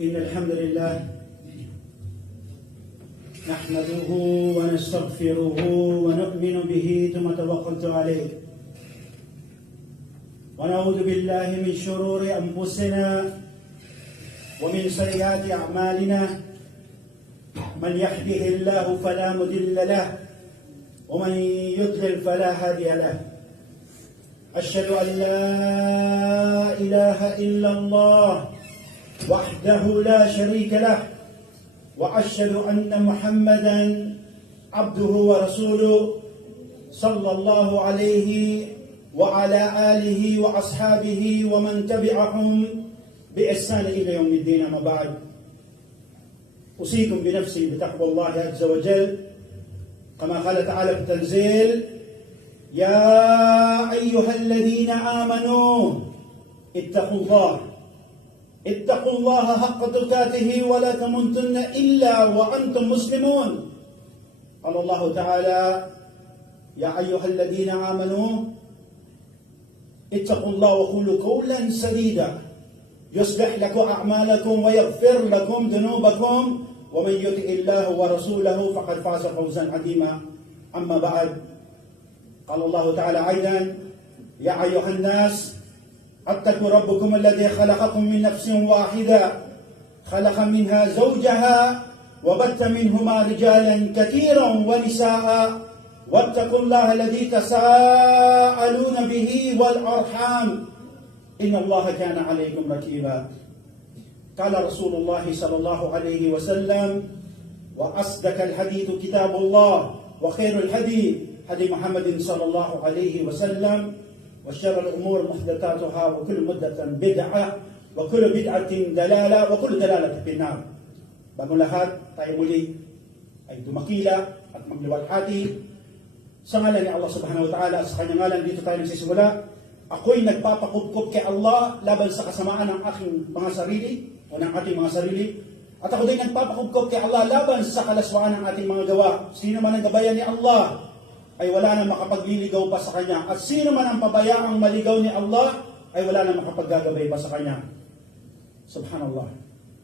إن الحمد لله نحمده ونستغفره ونؤمن به ثم توكلت عليه ونعوذ بالله من شرور أنفسنا ومن سيئات أعمالنا من يهده الله فلا مضل له ومن يضلل فلا هادي له أشهد أن لا إله إلا الله وحده لا شريك له وأشهد أن محمدا عبده ورسوله صلى الله عليه وعلى آله وأصحابه ومن تبعهم بإحسان إلى يوم الدين. أما بعد، أوصيكم بنفسي بتقوى الله عز وجل كما قال تعالى في التنزيل: يا أيها الذين آمنوا اتقوا الله حق تقاته ولا تموتن إلا وأنتم مسلمون. قال الله تعالى: يا أيها الذين آمنوا اتقوا الله وقولوا قولا سديدا يصلح لكم أعمالكم ويغفر لكم ذنوبكم ومن يطع الله ورسوله فقد فاز فوزا عظيما. أما بعد، قال الله تعالى أيضا: يا أيها الناس اتقوا ربكم الذي خلقكم من نفس واحدة خلق منها زوجها وبث منهما رجالا كثيرا ونساء واتقوا الله الذي تساءلون به والأرحام إن الله كان عليكم رقيبا. قال رسول الله صلى الله عليه وسلم: وأصدق الحديث كتاب الله وخير الهدي هدي محمد صلى الله عليه وسلم وشر الأمور محدثاتها وكل محدثة بدعة وكل بدعة ضلالة وكل ضلالة في النار. Bagong lahat, tayo muli ay dumakila at magliwalhati sa ngalan ni Allah subhanahu wa ta'ala. Sa kanyang ngalan dito tayo nagsisimula. Ako'y nagpapakupkup kay Allah laban sa kasamaan ng aking mga sarili o ng ating mga sarili. At ako din nagpapakupkup kay Allah laban sa kalaswaan ng ating mga gawa. Sino man ang gabayan ni Allah ay wala na makapagliligaw pa sa Kanya. At sino man ang pabayaang maligaw ni Allah ay wala na makapaggagabay pa sa Kanya. Subhanallah.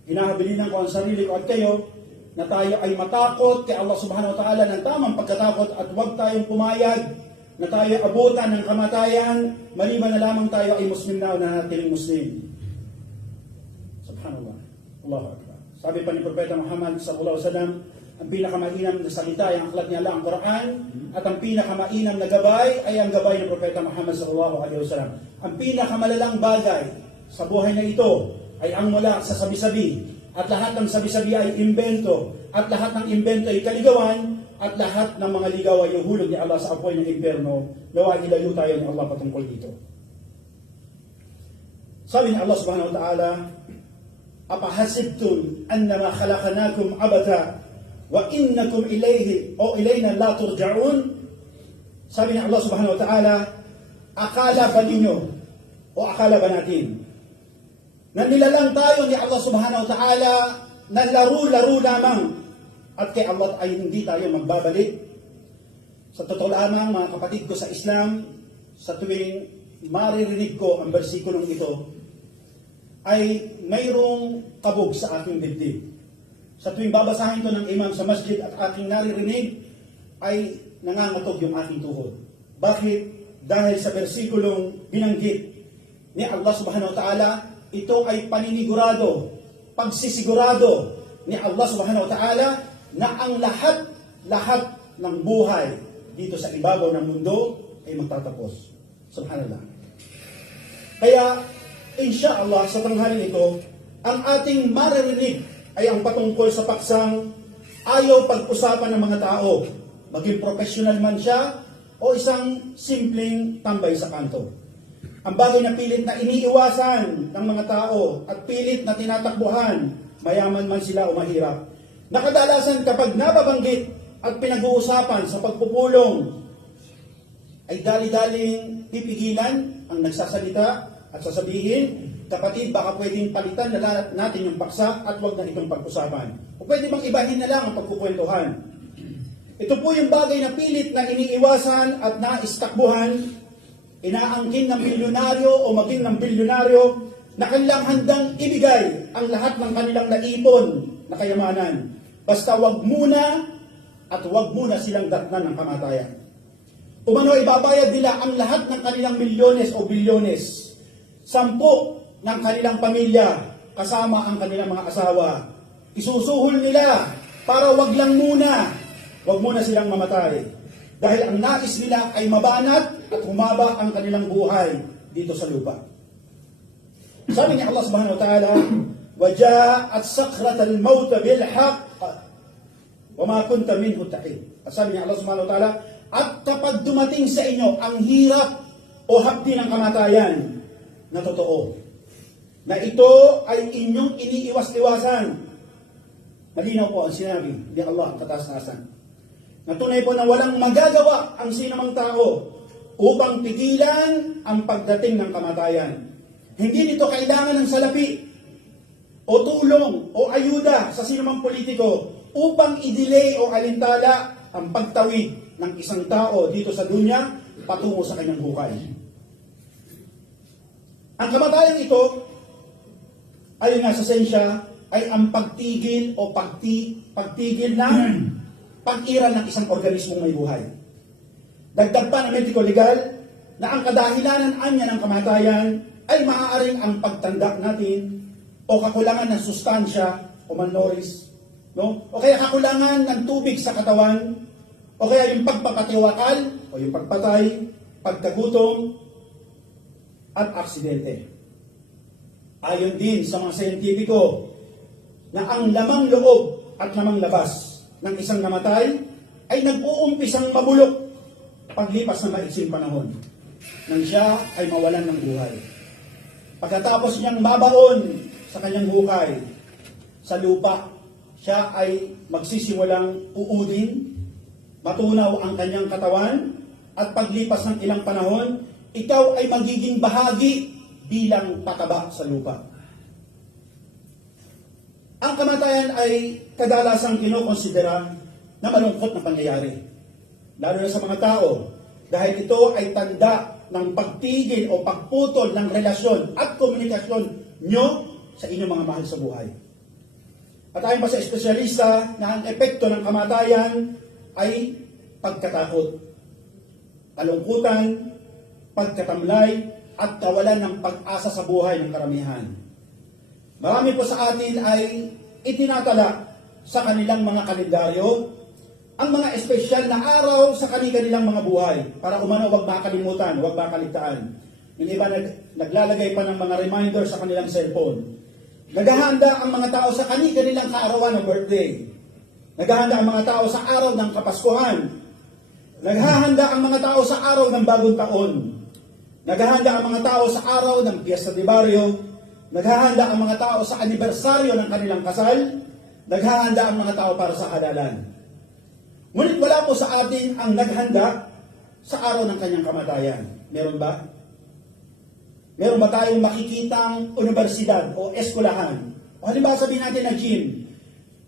Hinahabilinan ko ang sarili ko at kayo na tayo ay matakot kay Allah subhanahu wa ta'ala ng tamang pagkatakot at huwag tayong pumayag na tayo abutan ng kamatayan maliban na lamang tayo ay Muslim na o nanatiling Muslim. Subhanallah. Allahu Akbar. Sabi pa ni Propeta Muhammad sallallahu alaihi wasallam, ang pinakamainam na salita ay ang aklat niya Allah, ang Quran, at ang pinakamainam na gabay ay ang gabay ng Propeta Muhammad sallallahu alaihi wasallam. Ang pinakamalalang bagay sa buhay na ito ay ang mula sa sabi-sabi, at lahat ng sabi-sabi ay imbento, at lahat ng imbento ay kaligawan, at lahat ng mga ligaw ay uhulog ni Allah sa apoy ng impyerno. Nawa ilayo tayo ni Allah patungkol dito. Sabi ni Allah subhanahu wa ta'ala: apahasibtum annama khalaqnakum abata wa innakum ilayna la turja'un. Sabi ni Allah subhanahu wa ta'ala, akala ba ninyo o akala ba natin na nilalang tayo ni Allah subhanahu wa ta'ala na laro-laro lamang at kay Allah ay hindi tayo magbabalik? Sa totoo lamang, mga kapatid ko sa Islam, sa tuwing maririnig ko ang bersikulong ito ay mayroong kabog sa aking dibdib. Sa tuwing babasahin ko ng imam sa masjid at aking naririnig, ay nangangatog yung aking tuhod. Bakit? Dahil sa bersikulong binanggit ni Allah subhanahu wa ta'ala, ito ay paninigurado, pagsisigurado ni Allah subhanahu wa ta'ala na ang lahat ng buhay dito sa ibabaw ng mundo ay magtatapos. Subhanallah. Kaya, insyaAllah, sa tanghalin ito, ang ating maririnig ay ang patungkol sa paksang ayaw pag-usapan ng mga tao, maging professional man siya o isang simpleng tambay sa kanto. Ang bagay na pilit na iniiwasan ng mga tao at pilit na tinatakbuhan, mayaman man sila o mahirap. Nakadalasan kapag nababanggit at pinag-uusapan sa pagpupulong, ay dali-daling pipigilan ang nagsasalita at sasabihin, kapatid, baka pwedeng palitan na natin yung paksa at huwag na itong pag-usapan. O pwede bang ibahin na lang ang pagkukwentuhan? Ito po yung bagay na pilit na iniiwasan at naistakbuhan, inaangkin ng bilyonaryo o maging ng bilyonaryo na kanilang handang ibigay ang lahat ng kanilang naipon na kayamanan. Basta wag muna silang datnan ng kamatayan. Umano ibabayad nila ang lahat ng kanilang milyones o bilyones. 10 ng kanilang pamilya kasama ang kanilang mga asawa. Isusuhol nila para wag muna silang mamatay. Dahil ang nais nila ay mabanat at humaba ang kanilang buhay dito sa lupa. Sabi ni Allah subhanahu wa ta'ala, وَجَاءَتْ سَكْرَةَ الْمَوْتَ بِالْحَقِّ وَمَا كُنْتَ مِنْهُ تَحِيدٌ. At sabi ni Allah subhanahu wa ta'ala, at kapag dumating sa inyo ang hirap o hapdi ng kamatayan na totoo, na ito ay inyong iniiwas-iwasan. Malinaw po ang sinabi ni Allah ang kataas-taasan. Na tunay po na walang magagawa ang sinamang tao upang pigilan ang pagdating ng kamatayan. Hindi nito kailangan ng salapi o tulong o ayuda sa sinumang politiko upang i-delay o alintala ang pagtawid ng isang tao dito sa dunya patungo sa kanyang buhay. Ang kamatayan ito ay nga sa sensya ay ang pagtigil o pagtigil ng pag-iral ng isang organismong may buhay. Dagdag pa ng medico-legal na ang kadahilanan anya ng kamatayan ay maaaring ang pagtanda natin o kakulangan ng sustansya o malnourished, no? O kaya kakulangan ng tubig sa katawan, o kaya yung pagpapatiwakal o yung pagpatay, pagkagutom at aksidente. Ayon din sa mga siyentipiko na ang lamang loob at lamang labas ng isang namatay ay nag-uumpisang mabulok paglipas ng maiksing panahon nang siya ay mawalan ng buhay. Pagkatapos niyang mabaon sa kanyang hukay sa lupa, siya ay magsisimulang uudin, matunaw ang kanyang katawan, at paglipas ng ilang panahon, ikaw ay magiging bahagi bilang pataba sa lupa. Ang kamatayan ay kadalasang kinokonsidera na malungkot na pangyayari, lalo na sa mga tao, dahil ito ay tanda ng pagtigil o pagputol ng relasyon at komunikasyon nyo sa inyong mga mahal sa buhay. At ayon pa sa espesyalista na ang epekto ng kamatayan ay pagkatakot, kalungkutan, pagkatamlay, at kawalan ng pag-asa sa buhay ng karamihan. Marami po sa atin ay itinatala sa kanilang mga kalendaryo ang mga espesyal na araw sa kanilang mga buhay para umano wag makalimutan, wag makaligtaan. Yung iba naglalagay pa ng mga reminder sa kanilang cellphone. Naghahanda ang mga tao sa kanilang kaarawan ng birthday. Naghahanda ang mga tao sa araw ng Kapaskuhan. Naghahanda ang mga tao sa araw ng Bagong Taon. Naghahanda ang mga tao sa araw ng Fiesta de Barrio. Naghahanda ang mga tao sa anibersaryo ng kanilang kasal. Naghahanda ang mga tao para sa halalan. Ngunit wala po sa atin ang naghanda sa araw ng kanyang kamatayan. Meron ba? Meron ba tayong makikitang universidad o eskwelahan? O halimbawa sabihin natin na gym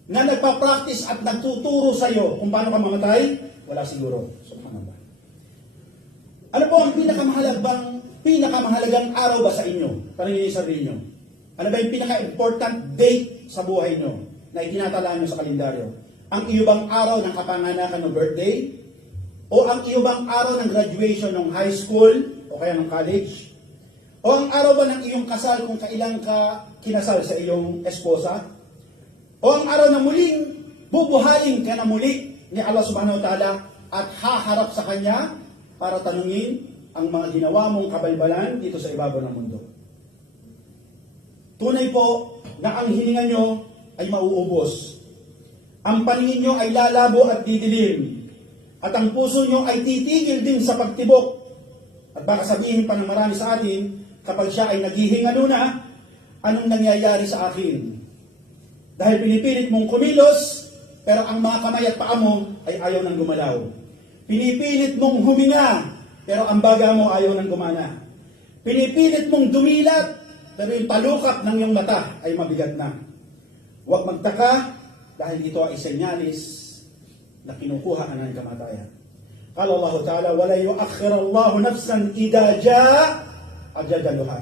na nagpa-practice at nagtuturo sa iyo kung paano ka mamatay? Wala siguro. Subhanallah. Ano po ang pinakamahalagang araw ba sa inyo? Tanongin niyo sa sarili niyo. Ano ba yung pinaka-important date sa buhay niyo na itinatalaan niyo sa kalendaryo? Ang iyo bang araw ng kapanganakan ng birthday? O ang iyo bang araw ng graduation ng high school o kaya ng college? O ang araw ba ng iyong kasal kung kailan ka kinasal sa iyong esposa? O ang araw na muling bubuhayin ka na muli ni Allah subhanahu wa ta'ala at haharap sa Kanya para tanungin ang mga ginawa mong kabalbalan dito sa ibabaw ng mundo? Tunay po na ang hininga nyo ay mauubos. Ang paningin nyo ay lalabo at didilim. At ang puso nyo ay titigil din sa pagtibok. At baka sabihin pa ng marami sa atin, kapag siya ay naghihingalo na, anong nangyayari sa akin? Dahil pinipilit mong kumilos, pero ang mga kamay at paa mo ay ayaw nang gumalaw. Pinipilit mong huminga, pero ang baga mo ayaw nang gumana. Pinipilit mong dumilat, pero yung talukap ng iyong mata ay mabigat na. Huwag magtaka, dahil ito ay senyalis na kinukuha ka ng kamatayan. Qala Allah Ta'ala, وَلَا يُؤَخِّرَ اللَّهُ نَفْسًا إِذَا جَاءَ أَجَلُهَا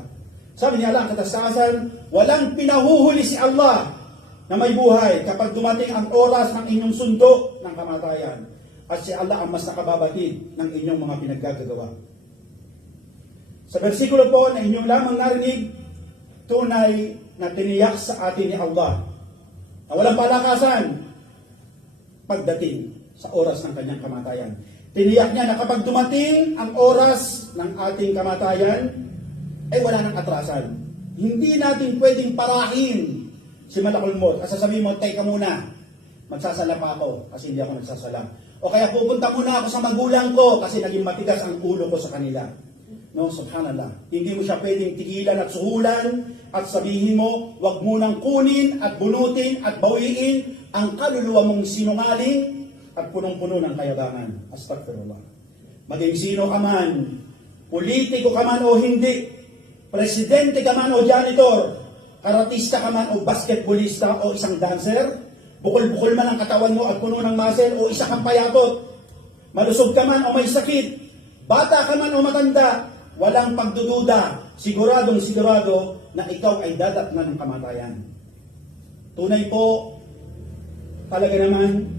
Sabi ni Allah ang katastasan, walang pinahuhuli si Allah na may buhay kapag dumating ang oras ng inyong sundo ng kamatayan. At si Allah ang mas nakababatid ng inyong mga pinaggagawa. Sa versikulo po na inyong lamang narinig, tunay na tiniyak sa atin ni Allah na walang palakasan pagdating sa oras ng kanyang kamatayan. Tiniyak niya na kapag dumating ang oras ng ating kamatayan, ay wala nang atrasan. Hindi natin pwedeng parahin si Malakul Maut. At sasabihin mo, teka muna, magsasala pa ako kasi hindi ako nagsasala. O kaya pupunta muna ako sa magulang ko kasi naging matigas ang ulo ko sa kanila. No, subhanallah. Hindi mo siya pwedeng tigilan at suhulan at sabihin mo, wag mo nang kunin at bunutin at bawiin ang kaluluwa mong sinungaling at punong-puno ng kayabangan. Astaghfirullah. Maging sino ka man, politiko ka man o hindi, presidente ka man o janitor, karatista ka man o basketballista o isang dancer, bukol-bukol man ang katawan mo at puno ng muscle o isa kang payakot, malusog ka man o may sakit, bata ka man o matanda, walang pagdududa, siguradong sigurado na ikaw ay dadatnan ng kamatayan. Tunay po, talaga naman,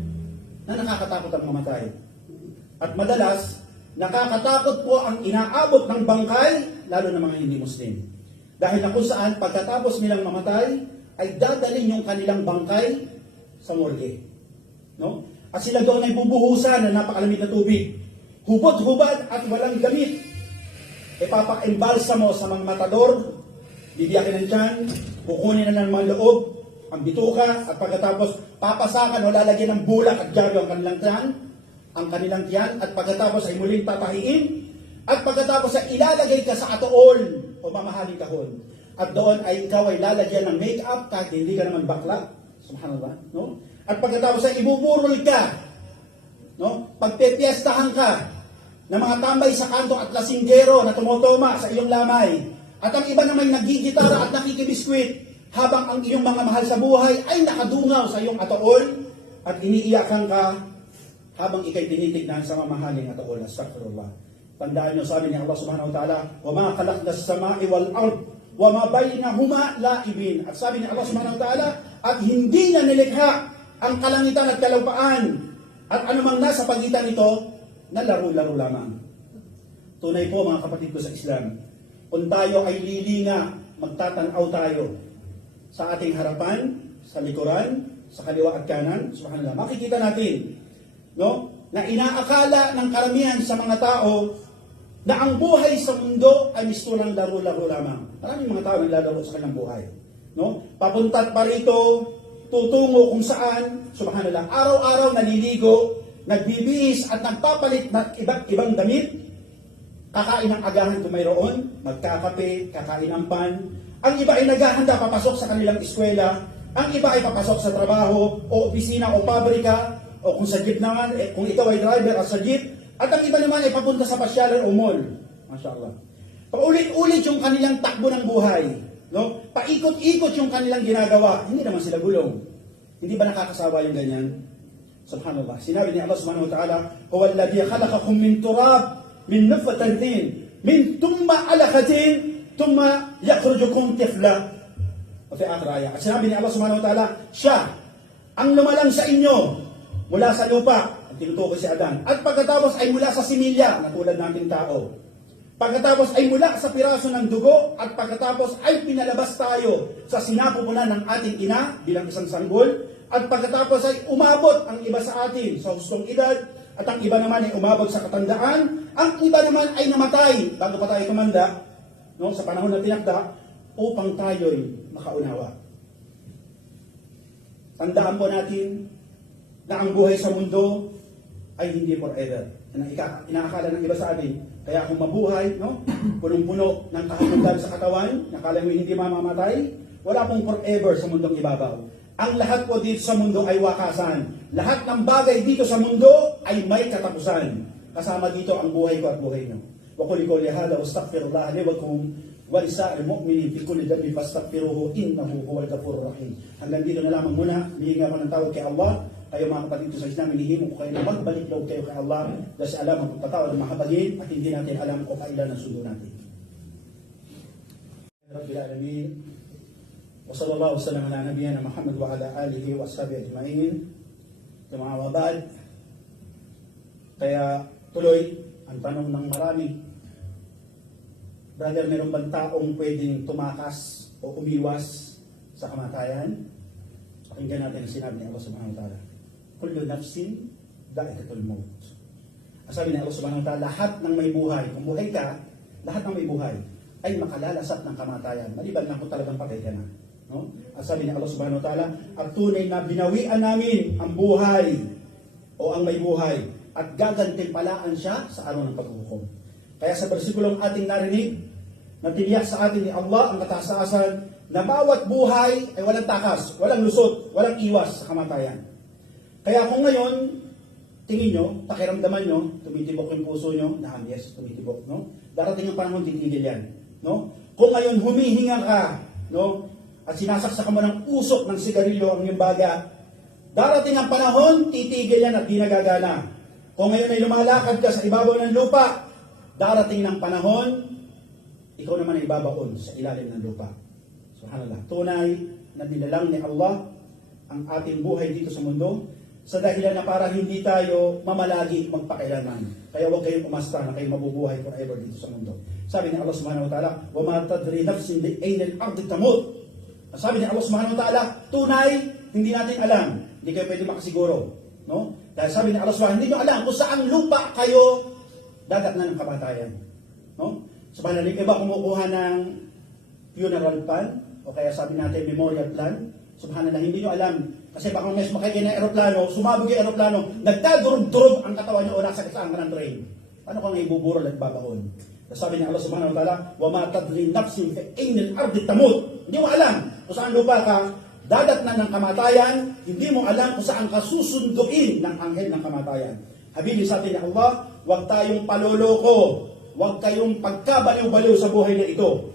na nakakatakot ang mamatay. At madalas, nakakatakot po ang inaabot ng bangkay, lalo na mga hindi Muslim. Dahil na kung saan, pagkatapos nilang mamatay, ay dadalhin yung kanilang bangkay sa morgue. No? At sila doon ay bubuhusan ng napakalamig na tubig. Hubot-hubad at walang gamit. Ipapa-embalsa mo sa mga matador, bibiyakin ng tiyan, kukunin na ng mga loob, ang bituka, at pagkatapos papasakan o lalagyan ng bulak at gyaro ang kanilang tiyan, at pagkatapos ay muling tatahiin, at pagkatapos ay ilalagay ka sa atool o mamahaling kahon. At doon ay ikaw ay lalagyan ng make-up kahit hindi ka naman bakla. Subhanallah. No? At pagkatapos ay ibuburol ka. No? Pagpepiestahan ka ng mga tambay sa kanto at lasinggero na tumutoma sa iyong lamay. At ang iba naman nagigitara at nakikibiskwit habang ang iyong mga mahal sa buhay ay nakadungaw sa iyong atool at iniiyakan ka habang ikay tinitignan sa mamahaling atool. Astaghfirullah. Tandaan niyo, sabi ni Allah subhanahu wa ta'ala, وَمَا خَلَقْنَا السَّمَاءِ وَالْأَرْضِ وَمَا بَيْنَهُمَا لَائِبِينَ. At sabi ni Allah subhanahu wa ta'ala, at hindi niya nilikha ang kalangitan at kalupaan at anumang nasa pagitan nito na laro-laro lamang. Tunay po mga kapatid ko sa Islam, kung tayo ay lilinga, magtatanaw tayo sa ating harapan, sa likuran, sa kaliwa at kanan, subhanallah, makikita natin, no, na inaakala ng karamihan sa mga tao na ang buhay sa mundo ay misturang laro-laro lamang. Maraming mga tao naglalaro sa kanilang buhay. No? Papuntat pa rito, tutungo kung saan, subhanallah, araw-araw naliligo, nagbibihis at nagpapalit ng ibang damit, kakain ng agahan kung mayroon, magkakape, kakain ng pan. Ang iba ay naghahanda papasok sa kanilang eskwela, ang iba ay papasok sa trabaho o opisina o pabrika, o kung sa jeep naman, kung ikaw ay driver at sa jeep, at ang iba naman ay papunta sa pasyalan o mall. Mashallah. Paulit-ulit yung kanilang takbo ng buhay. No? Paikot-ikot yung kanilang ginagawa. Hindi naman sila gulong. Hindi ba nakakasawa yung ganyan? Subhanallah. Sinabi ni Allah subhanahu wa ta'ala, هُوَ الَّذِي خَلَقَكُم مِّن تُرَابٍ مِّن نُطْفَةٍ مِّن ثُمَّ عَلَقَةٍ ثُمَّ يَخْرُجُكُمْ طِفْلًا. At akhir ayat. At sinabi ni Allah subhanahu wa ta'ala, siya ang lumalang sa inyo mula sa lupa, ang tinutukoy si Adan. At pagkatapos ay mula sa similya, na tulad nating tao. Pagkatapos ay mula sa piraso ng dugo, at pagkatapos ay pinalabas tayo sa sinapupunan ng ating ina bilang isang sanggol. At pagkatapos ay umabot ang iba sa atin sa hustong edad, at ang iba naman ay umabot sa katandaan, ang iba naman ay namatay bago pa tayo tumanda, no, sa panahon na tinakda, upang tayo'y makaunawa. Tandaan po natin na ang buhay sa mundo ay hindi forever. Inaakala ng iba sa atin, kaya kung mabuhay, no, punong-puno ng kahamugan sa katawan, nakala mo hindi mamamatay, wala pong forever sa mundong ibabaw. Ang lahat po dito sa mundo ay wakasan. Lahat ng bagay dito sa mundo ay may katapusan. Kasama dito ang buhay ko at buhay nyo. Wa qul qawli hadha wastaghfirullah li wa lakum wa lisa'il mu'minin fi kulli dhanbin fastaghfiruhu innahu huwal ghafurur rahim. Hanggang dito na lamang muna. Hihingi ako ng tawag kay Allah. Kayo mga kapatid ko sa Islam, hinihimo ko kayo na magbalik loob kayo kay Allah dahil alam ang pagkatawad ng mahabagin at hindi natin alam kung kailan ang sundo natin. Rabbil alamin. Wa sallallahu wasallam ala nabiyyina Muhammad wa ala alihi wa sahbihi ajma'in. Mga wabad. Kaya tuloy ang tanong ng marami. Brother, meron bang taong pwedeng tumakas o umiwas sa kamatayan? Pakinggan natin ang sinabi ni Allah subhanahu wa ta'ala. Kullu nafsin da'ikatul maut. Ang sabi ni Allah subhanahu wa ta'ala, lahat ng may buhay, kung buhay ka, lahat ng may buhay ay makalalasap ng kamatayan. Maliban lang kung talagang patay ka na. No? Ang sabi ni Allah subhanahu wa ta'ala, at tunay na binawian namin ang buhay o ang may buhay at gagantimpalaan siya sa araw ng paghuhukom. Kaya sa bersikulong ating narinig, natiniyak sa atin ni Allah ang kataasan na bawat buhay ay walang takas, walang lusot, walang iwas sa kamatayan. Kaya kung ngayon, tingin nyo, pakiramdaman nyo, tumitibok yung puso nyo, yes, tumitibok, no? Darating ang panahon, titigil yan, no? Kung ngayon humihinga ka, no? At sinasaksakan mo ng usok ng sigarilyo ang iyong baga, darating ang panahon, titigil yan at di nagagana. Kung ngayon ay lumalakad ka sa ibabaw ng lupa, darating ng panahon, ikaw naman ay ibabaon sa ilalim ng lupa. Subhanallah. Tunay na nilalang ni Allah ang ating buhay dito sa mundo sa dahilan na para hindi tayo mamalagi magpakailanman. Kaya huwag kayong umasta na kayo mabubuhay forever dito sa mundo. Sabi ni Allah subhanahu wa ta'ala, وَمَا تَدْرِي نَفْسٍ بِأَيْنِ الْأَرْضِ تَمُوتُ. Sabi ni Allah subhanahu wa ta'ala, tunay, hindi natin alam. Hindi kayo pwede makasiguro. No? Dahil sabi ni Allah subhanahu wa ta'ala, hindi nyo alam kung saan lupa kayo dadatnan ng kamatayan. No? Subhanallah, iba kumukuha ng funeral plan, o kaya sabi natin memorial plan. Subhanallah, hindi nyo alam. Kasi baka may sumakay ng aeroplano, sumabog yung aeroplano, nagdadurog-durog ang katawan nyo o nasa kasaan ka ng train. Paano kung ibuburol at babaon? Sabi ni Allah subhanahu wa ta'ala, وَمَا تَدْرِي نَفْسٍ فَأَيْنِ الْأَرْضِ تَمُوتُ. Hindi mo alam kung saan lupa ka dadatnan ng kamatayan, hindi mo alam kung saan ka susunduin ng anghel ng kamatayan. Habibi sa atin ni Allah, huwag tayong paloloko, huwag kayong pagkabaliw-baliw sa buhay na ito.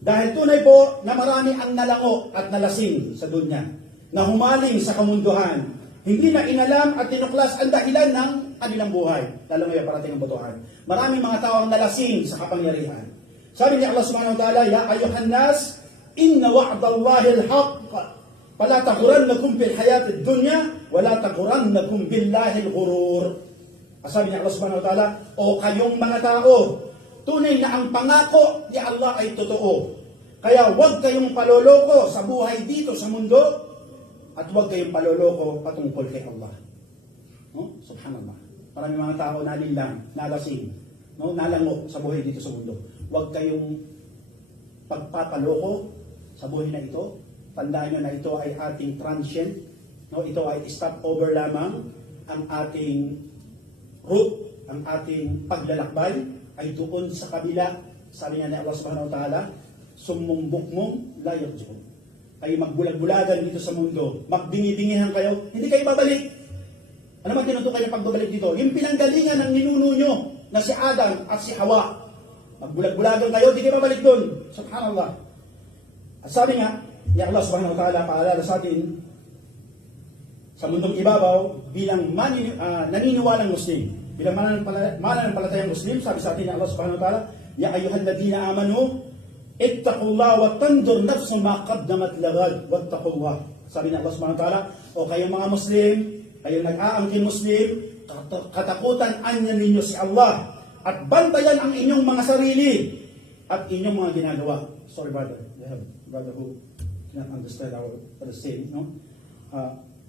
Dahil tunay po na marami ang nalango at nalasing sa dunya, na humaling sa kamunduhan, hindi na inalam at tinuklas ang dahilan ng kanilang buhay, lalo ngayon parating ang botohan. Maraming mga tao ang nalasing sa kapangyarihan. Sabi ni Allah subhanahu wa ta'ala, Ya ayuhan nas, inna wa'dallahi al-haqq, fala taghurrannakum bil hayatid dunya, wala taghurrannakum billahi al-ghurur. Sabi ni Allah subhanahu wa ta'ala, o kayong mga tao, tunay na ang pangako ni Allah ay totoo. Kaya huwag kayong paloloko sa buhay dito sa mundo, at huwag kayong paloloko patungkol kay Allah. No? Subhanallah. Maraming mga tao nalinlang, nalasing, no? Nalango sa buhay dito sa mundo. Huwag kayong pagpapaloko sa buhay na ito. Tandaan nyo na ito ay ating transient. No? Ito ay stopover lamang. Ang ating route, ang ating paglalakbay ay doon sa kabila. Sabi nga ni Allah subhanahu wa ta'ala, sumumbukmong layot dyan. Kayo magbulag-bulagan dito sa mundo, magbingi-bingihan kayo, hindi kayo babalik. Ano man tinutukoy ng pagbabalik dito? Yung pinanggalingan ng ninuno nyo na si Adam at si Hawa. Magbulag-bulagan kayo, hindi kayo babalik doon. Subhanallah. At sabi nga, ni Allah subhanahu wa ta'ala, paalala sa atin, sa mundong ibabaw, bilang naniniwalang Muslim, bilang mananampalatayang Muslim, sabi sa atin ni Allah subhanahu wa ta'ala, Ya ayyuhal ladina amanu, ittaqullah wa tandur nafsu ma qaddamat lagad wattaqullah. Sabi ng Allah subhanahu wa ta'ala, o kayong mga Muslim, kayong nag-aangkin Muslim, katakutan anya ninyo si Allah at bantayan ang inyong mga sarili at inyong mga ginagawa. Sorry brother, we have brother who cannot understand our saying, no?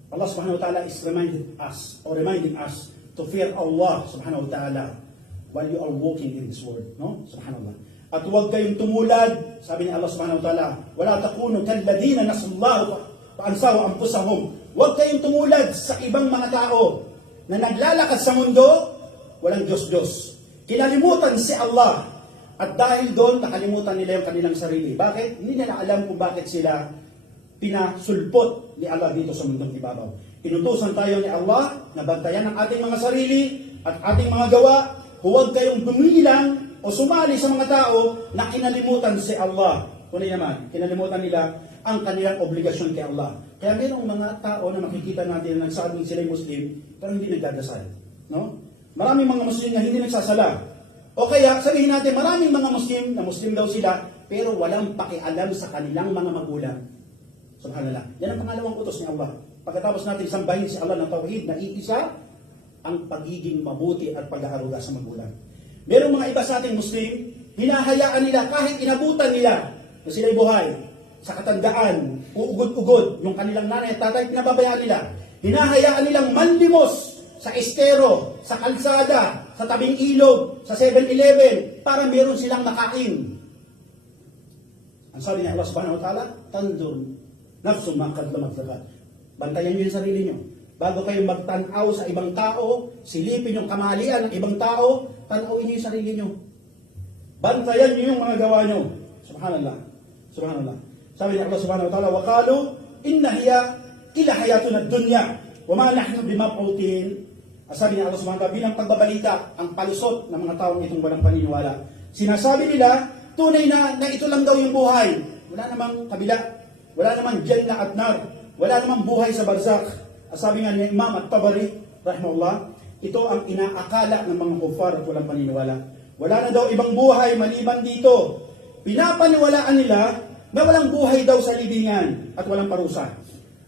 Allah subhanahu wa ta'ala is reminding us to fear Allah subhanahu wa ta'ala while you are walking in this world, no? Subhanallah. At huwag kayong tumulad, sabi ni Allah subhanahu wa ta'ala, wala takunu kalladina nasallahu paansaw anfusahum. Huwag kayong tumulad sa ibang mga tao na naglalakad sa mundo, walang Diyos-Diyos. Kinalimutan si Allah. At dahil doon, nakalimutan nila yung kanilang sarili. Bakit? Hindi nila alam kung bakit sila pinasulpot ni Allah dito sa mundong ibabaw. Inutusan tayo ni Allah na bantayan ang ating mga sarili at ating mga gawa. Huwag kayong bumilang o sumali sa mga tao na kinalimutan si Allah. Kunin naman, kinalimutan nila ang kanilang obligasyon kay Allah. Kaya mayroong mga tao na makikita natin na nagsabing sila'y Muslim, pero hindi nagdadasal. No? Maraming mga Muslim na hindi nagsasala. O kaya, sabihin natin, maraming mga Muslim na Muslim daw sila, pero walang pakialam sa kanilang mga magulang. Subhanallah. Yan ang pangalawang utos ni Allah. Pagkatapos natin sambahin si Allah ng tauhid na iisa, ang pagiging mabuti at pag-aaruga sa magulang. Merong mga iba sa ating Muslim, hinahayaan nila kahit inabutan nila na sila'y buhay, sa katandaan, uugod-ugod, yung kanilang nanay at tatay, pinababayaan nila. Hinahayaan nilang manlimos sa estero, sa kalsada, sa tabing ilog, sa 7-Eleven, para meron silang makain. Ang sabi ni Allah subhanahu wa ta'ala, tandur nafsum maqad lamaglakat. Bantayan niyo yung sarili niyo. Bago kayo magtanaw sa ibang tao, silipin yung kamalian ng ibang tao, tanawin niyo yung sarili niyo. Bantayan niyo yung mga gawa niyo. Subhanallah. Subhanallah. Sabi ni Allah subhanahu wa ta'ala, وَقَالُوا إِنَّ هِيَ إِلَّا حَيَاتُنَا الدُّنْيَا وَمَا نَحْنُ بِمَبْعُوثِينَ. Sabi ni Allah subhanahu wa ta'ala, bilang pagbabalita, ang palusot ng mga taong itong walang paniniwala. Sinasabi nila, tunay na ito lang daw yung buhay. Wala namang kabila. Wala namang jannah at nar. Wala namang buhay sa barzakh. Sabi nga ni Imam At-Tabari, rahimahullah, ito ang inaakala ng mga kuffar at walang paniniwala. Wala na daw ibang buhay maliban dito. Pinapaniwalaan nila na walang buhay daw sa libingan at walang parusa.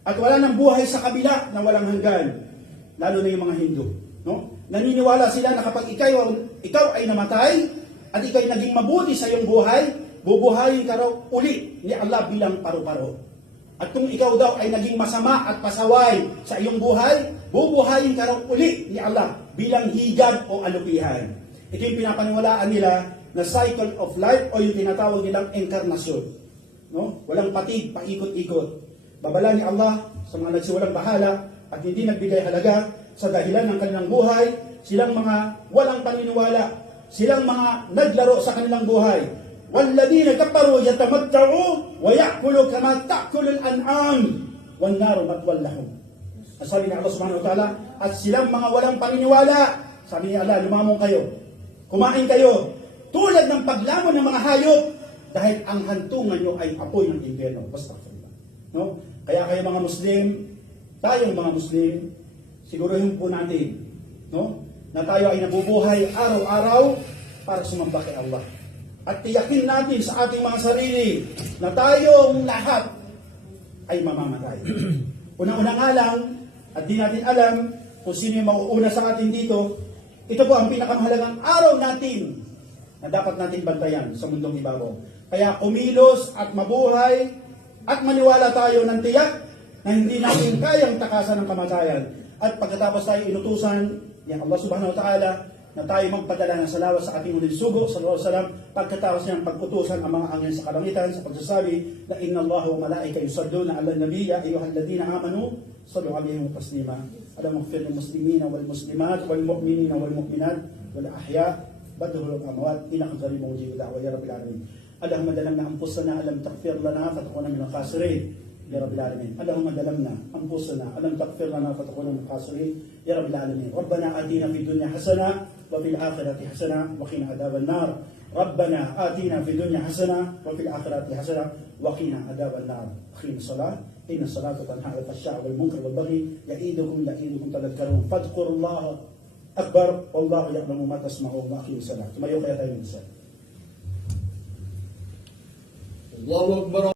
At wala nang buhay sa kabila na walang hanggan. Lalo na yung mga Hindu. No? Naniniwala sila na kapag ikaw ay namatay at ikaw ay naging mabuti sa iyong buhay, bubuhayin ka raw uli ni Allah bilang paru-paro. At kung ikaw daw ay naging masama at pasaway sa iyong buhay, bubuhayin ka raw uli ni Allah bilang higad o alupihan. Ito yung pinapaniwalaan nila na cycle of life o yung tinatawag nilang enkarnasyon. No? Walang patig, paikot-ikot. Babala ni Allah sa mga nagsiwalang bahala at hindi nagbigay halaga sa dahilan ng kanilang buhay, silang mga walang paniniwala, silang mga naglaro sa kanilang buhay. وَالَّذِينَ كَفَرُوا يَتَمَتَّعُوا وَيَأْكُلُوا كَمَا تَأْكُلُ الْأَنْعَامُ وَالنَّارُ مَثْوًى لَهُمْ. Sabi ni Allah subhanahu wa ta'ala, at silang mga walang paniniwala, sabi ni Allah, lumamong kayo, kumain kayo, tulad ng paglamon ng mga hayop, dahil ang hantungan nyo ay apoy ng impyerno. Basta, no? Kaya kayo mga Muslim, tayong mga Muslim, siguruhin po natin, no? Na tayo ay nabubuhay araw-araw para sumamba kay Allah. At tiyakin natin sa ating mga sarili na tayong lahat ay mamamatay. Unang-una nga lang, at di natin alam kung sino yung mauuna sa atin dito, ito po ang pinakamahalagang araw natin na dapat natin bantayan sa mundong ibabaw. Kaya kumilos at mabuhay at maniwala tayo ng tiyak na hindi natin kayang takasan ng kamatayan. At pagkatapos tayo inutusan ni Allah subhanahu wa ta'ala na tayo magpadala ng salawat sa ating unang sugo, sallallahu alaihi wasallam, pagkatapos niyang pagkutusan ang mga angel sa kalangitan sa pagsasabi na inna Allah wa malaika yusalluna ala nabiyya ayyuhalladhina amanu sallu alaihi wa taslima. Allahumma ighfir lil muslimina wal muslimat wal mu'minina wal mu'minat wal ahya badhul amwat innaka qaribun mujibud da'wa ya rabbil alamin. Allahumma dalamna anfusana alam taghfir lana fatakuna minal khasirin يا رب العالمين. اللهم دلمنا أنفسنا ألم تغفر لنا فتكون من الخاسرين يا رب العالمين. ربنا آتنا في الدنيا حسنة وفي الآخرة حسنة وقنا عذاب النار. ربنا آتنا في الدنيا حسنة وفي الآخرة حسنة وقنا عذاب النار. أخيم الصلاة إن الصلاة تنهى عن الفحشاء والمنكر والبغي يعيدكم تذكرون فاذكروا الله أكبر والله يعلم ما تسمعون وأقيموا الصلاة. ثم يوم يأتي الإنسان. الله أكبر.